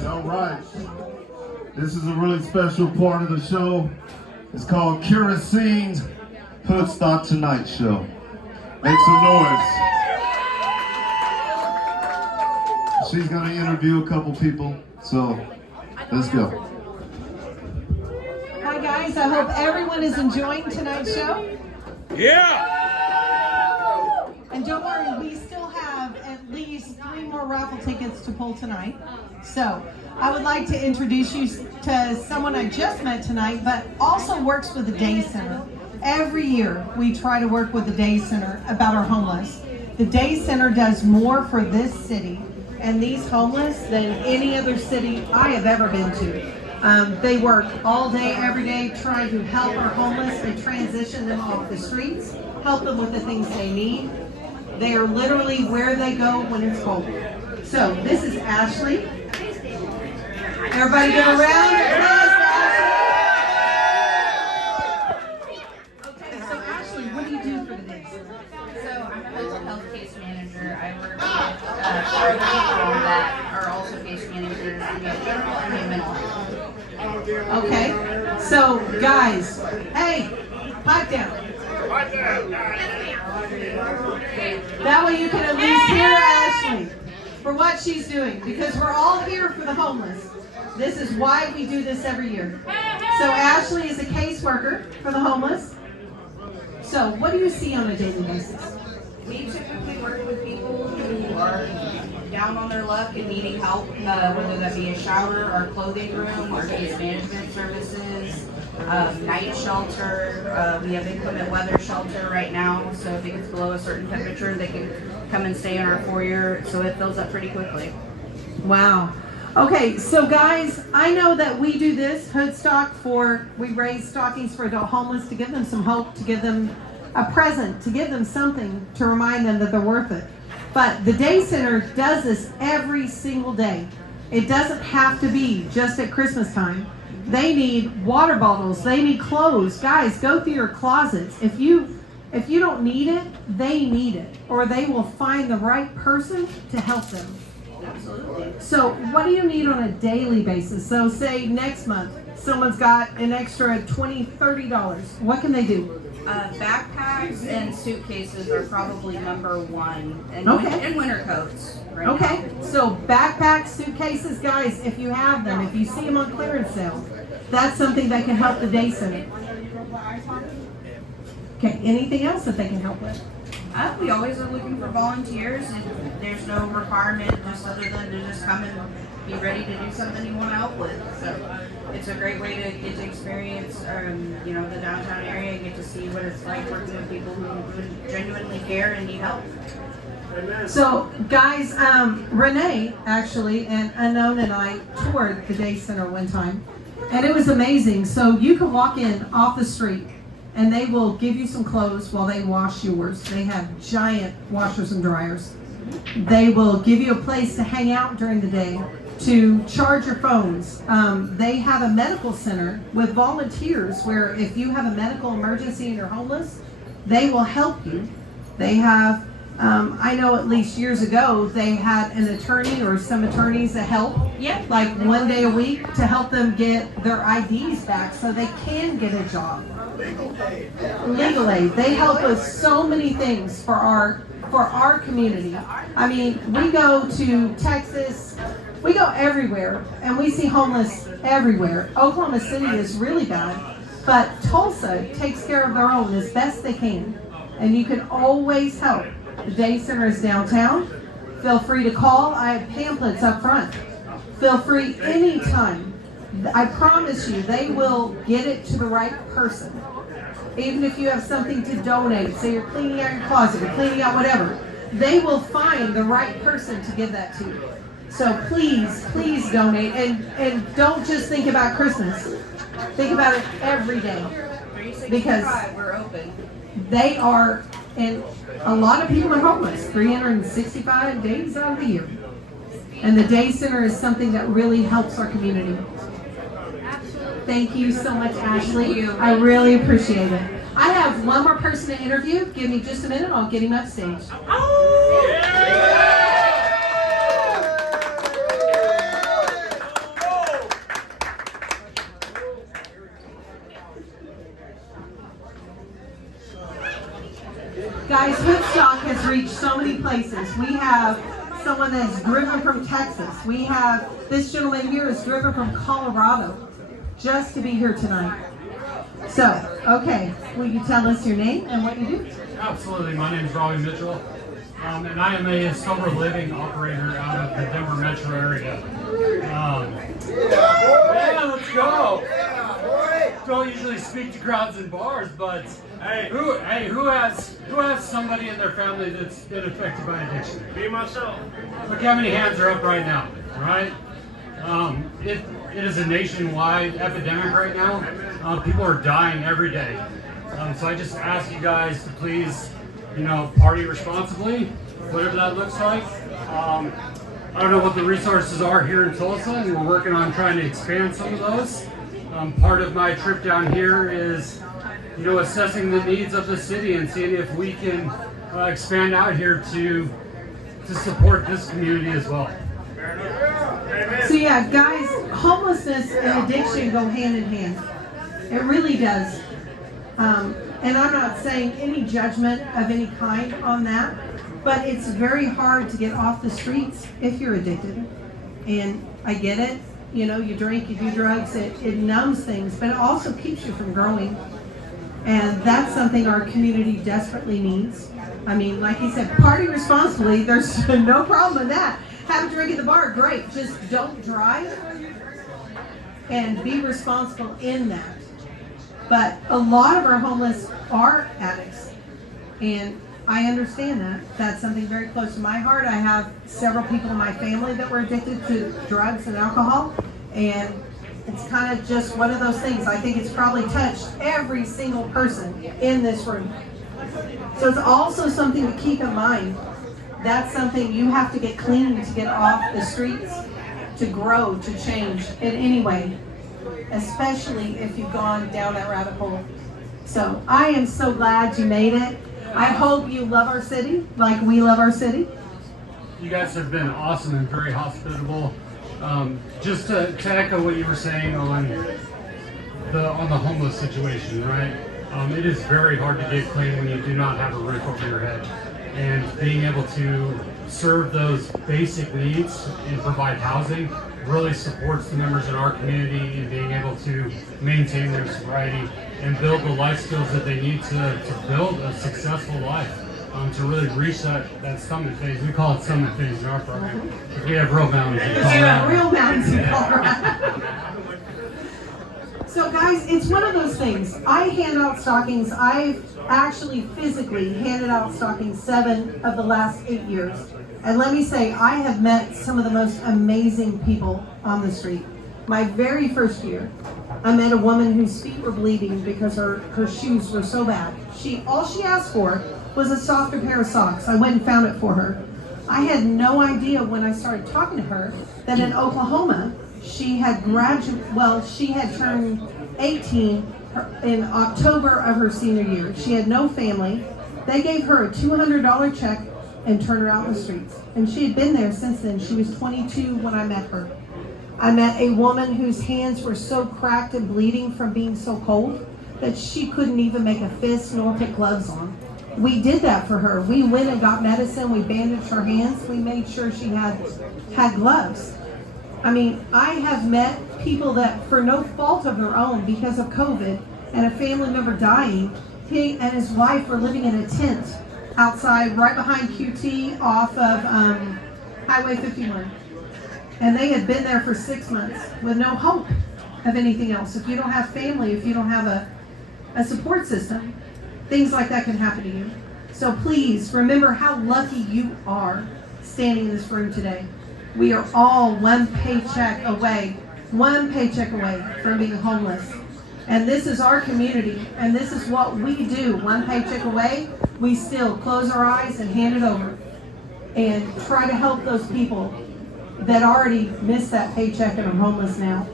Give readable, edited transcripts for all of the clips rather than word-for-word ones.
all right. This is a really special part of the show. It's called Karasene's Hoodstock Tonight Show. Make some noise. She's gonna interview a couple people, so let's go. Hi guys, I hope everyone is enjoying tonight's show. Yeah! And don't worry, we still have at least 3 more raffle tickets to pull tonight. So I would like to introduce you to someone I just met tonight, but also works with the Day Center. Every year we try to work with the Day Center about our homeless. The Day Center does more for this city and these homeless than any other city I have ever been to. They work all day, every day, trying to help our homeless and transition them off the streets, help them with the things they need. They are literally where they go when it's cold. So this is Ashley. Everybody give a round of applause for Ashley. Okay, so Ashley, what do you do for the Day Center? So I'm a mental health case manager. I work with 4 people that are also case managers. We have general and we have mental health. Okay, so guys, hey, pipe down. That way you can at least hear Ashley for what she's doing, because we're all here for the homeless. This is why we do this every year. So Ashley is a caseworker for the homeless. So what do you see on a daily basis? We typically work with people who are down on their luck and needing help, whether that be a shower, our clothing room, our case management services, night shelter. We have inclement weather shelter right now, so if it gets below a certain temperature, they can come and stay in our foyer, so it fills up pretty quickly. Wow. Okay, so guys, I know that we do this, Hoodstock, we raise stockings for adult homeless to give them some hope, to give them a present, to give them something to remind them that they're worth it. But the Day Center does this every single day. It doesn't have to be just at Christmas time. They need water bottles, they need clothes. Guys, go through your closets. If you don't need it, they need it, or they will find the right person to help them. Absolutely. So what do you need on a daily basis? So say next month, someone's got an extra $20, $30. What can they do? Backpacks and suitcases are probably #1, and, Okay. and winter coats. Right Okay, now. so backpacks, suitcases, guys, if you have them, if you see them on clearance sale, that's something that can help the Day Center. Okay, anything else that they can help with? We always are looking for volunteers, and there's no requirement just other than to just come and be ready to do something you want to help with. So it's a great way to get to experience, the downtown area and get to see what it's like working with people who genuinely care and need help. So guys, Renee actually and Unknown and I toured the Day Center one time, and it was amazing. So you can walk in off the street and they will give you some clothes while they wash yours. They have giant washers and dryers. They will give you a place to hang out during the day, to charge your phones. They have a medical center with volunteers where if you have a medical emergency and you're homeless, they will help you. They have, I know at least years ago, they had an attorney or some attorneys that help, like one day a week, to help them get their IDs back so they can get a job. Legal aid. They help with so many things for our community. I mean, we go to Texas, we go everywhere, and we see homeless everywhere. Oklahoma City is really bad, but Tulsa takes care of their own as best they can, and you can always help. The Day Center is downtown. Feel free to call. I have pamphlets up front. Feel free anytime. I promise you, they will get it to the right person. Even if you have something to donate, say you're cleaning out your closet, or cleaning out whatever, they will find the right person to give that to. So please, please donate, and don't just think about Christmas. Think about it every day, because we're open. they are, and a lot of people are homeless 365 days out of the year. And the Day Center is something that really helps our community. Thank you so much, Ashley. I really appreciate it. I have one more person to interview. Give me just a minute. I'll get him up stage. Guys, Hoodstock has reached so many places. We have someone that's driven from Texas. We have this gentleman here is driven from Colorado just to be here tonight. So, okay, will you tell us your name and what you do? Absolutely. My name is Robbie Mitchell, and I am a sober living operator out of the Denver metro area. Yeah, let's go. Don't usually speak to crowds in bars, but who has somebody in their family that's been affected by addiction? Me, myself. Look how many hands are up right now, right? It is a nationwide epidemic right now. People are dying every day. So I just ask you guys to please, party responsibly, whatever that looks like. I don't know what the resources are here in Tulsa, and we're working on trying to expand some of those. Part of my trip down here is, assessing the needs of the city and seeing if we can expand out here to support this community as well. So yeah, guys, homelessness and addiction go hand in hand. It really does. And I'm not saying any judgment of any kind on that, but it's very hard to get off the streets if you're addicted. And I get it. You drink, you do drugs, it numbs things, but it also keeps you from growing. And that's something our community desperately needs. I mean, like he said, party responsibly, there's no problem with that. Have a drink at the bar, great. Just don't drive and be responsible in that. But a lot of our homeless are addicts, and I understand that. That's something very close to my heart. I have several people in my family that were addicted to drugs and alcohol, and it's kind of just one of those things. I think it's probably touched every single person in this room. So it's also something to keep in mind. That's something you have to get clean to get off the streets, to grow, to change in any way, especially if you've gone down that rabbit hole. So I am so glad you made it. I hope you love our city like we love our city. You guys have been awesome and very hospitable. Just to echo what you were saying on the homeless situation, right? It is very hard to get clean when you do not have a roof over your head. And being able to serve those basic needs and provide housing really supports the members in our community in being able to maintain their sobriety and build the life skills that they need to build a successful life, to really reach that summit phase. We call it summit phase in our program, because we have real mountains in Colorado. Real mountains in Colorado. So guys, it's one of those things. I hand out stockings. I've actually physically handed out stockings 7 of the last 8 years. And let me say, I have met some of the most amazing people on the street. My very first year, I met a woman whose feet were bleeding because her shoes were so bad. All she asked for was a softer pair of socks. I went and found it for her. I had no idea when I started talking to her that in Oklahoma, she had turned 18 in October of her senior year. She had no family. They gave her a $200 check and turned her out in the streets. And she had been there since then. She was 22 when I met her. I met a woman whose hands were so cracked and bleeding from being so cold that she couldn't even make a fist nor put gloves on. We did that for her. We went and got medicine. We bandaged her hands. We made sure she had gloves. I mean, I have met people that, for no fault of their own, because of COVID and a family member dying, he and his wife were living in a tent outside, right behind QT, off of Highway 51. And they had been there for 6 months with no hope of anything else. If you don't have family, if you don't have a support system, things like that can happen to you. So please remember how lucky you are standing in this room today. We are all one paycheck away from being homeless. And this is our community, and this is what we do. One paycheck away, we still close our eyes and hand it over and try to help those people that already missed that paycheck and are homeless now.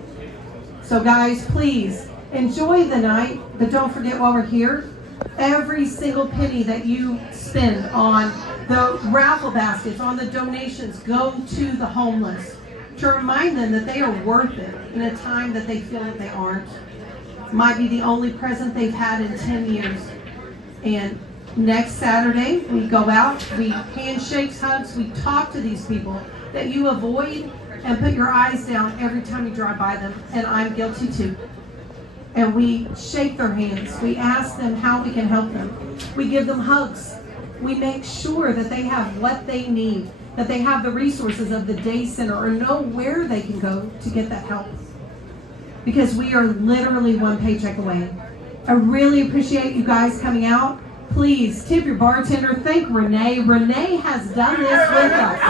So guys, please enjoy the night, but don't forget while we're here, every single penny that you spend on the raffle baskets, on the donations, go to the homeless to remind them that they are worth it in a time that they feel that they aren't. Might be the only present they've had in 10 years. And Next Saturday, we go out, we handshakes, hugs, we talk to these people that you avoid and put your eyes down every time you drive by them, and I'm guilty too. And we shake their hands, we ask them how we can help them, we give them hugs, we make sure that they have what they need, that they have the resources of the day center or know where they can go to get that help. Because we are literally one paycheck away. I really appreciate you guys coming out. Please tip your bartender. Thank Renee. Renee has done this with us.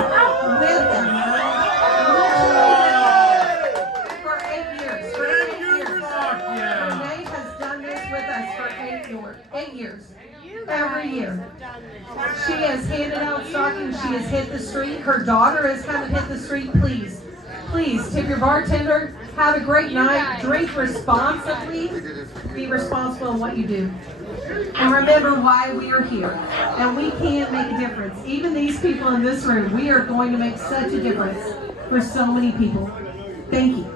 For 8 years. For 8 years. Renee has done this with us for 8 years. Every year. She has handed out stockings. She has hit the street. Her daughter has come and hit the street. Please, please tip your bartender. Have a great night. Drink responsibly. Be responsible in what you do. And remember why we are here. And we can make a difference. Even these people in this room, we are going to make such a difference for so many people. Thank you.